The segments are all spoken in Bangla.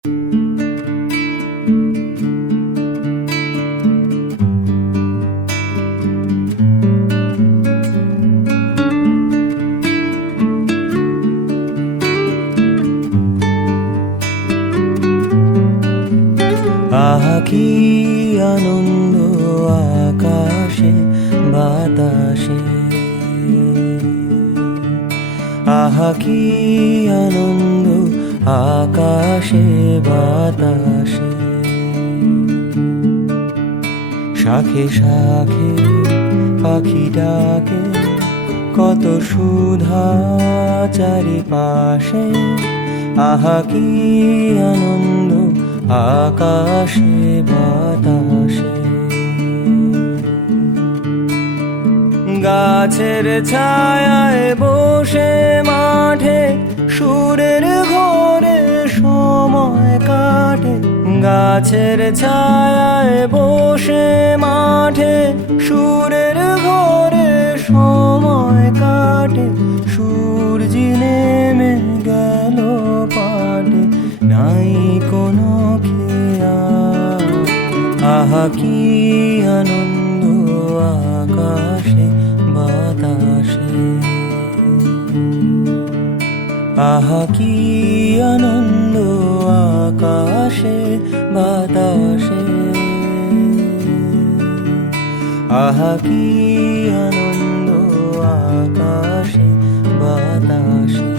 আহা কি আনন্দ আকাশে বাতাসে, আহা কি আনন্দ আকাশে বাতাসে। শাখে শাখে পাখি ডাকে, কত সুধা চারিপাশে। আহা কি আনন্দ আকাশে বাতাসে। গাছের ছায়ায় বসে মাঠে সুরের ঘোরে সময় কাটে। গাছের ছায়ায় বসে মাঠে সুরের ঘোরে সময় কাটে। সূর্য নেমে গেল পাটে, নাই কোনো খেয়াল। আহা কি আনন্দ আকাশে বাতাসে, আহা কি আনন্দ আকাশে বাতাসে। আহা কি আনন্দ আকাশে বাতাসে।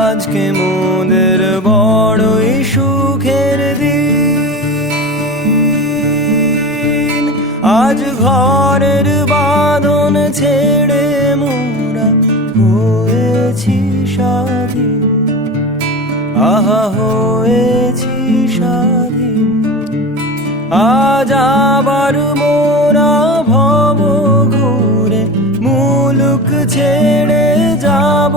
আজকে মোদের বড়ই সুখের দিন। আজ ঘরের বাঁধন ছেড়ে মোরা হয়েছি স্বাধীন। আহা হয়েছি স্বাধীন। আজ আবার মোরা ভব ঘুরে মুলুক ছেড়ে যাব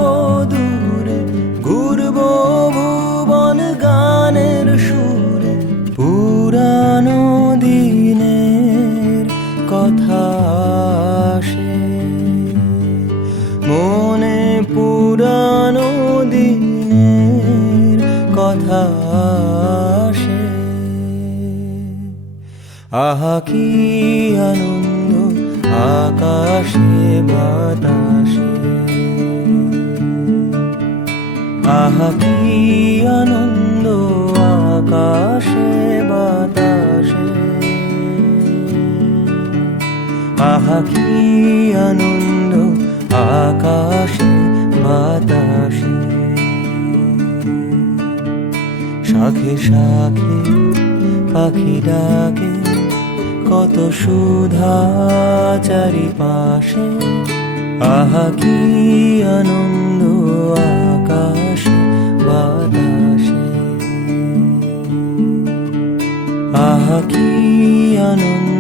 দূরে। ঘুরবো ভুবন গানের সুরে, পুরানো দিনের কথা আসে মনে। পুরানো দিনের কথা আসে। আহা কি আনন্দ আকাশে বাতাসে। আহা কি আনন্দ আকাশে বাতাসে। আহা কি আনন্দ আকাশে বাতাসে। শাখে শাখে পাখি ডাকে, কত সুধা চারিপাশে। আহা কি আনন্দ আকাশে বাতাসে। আহা কি আনন্দ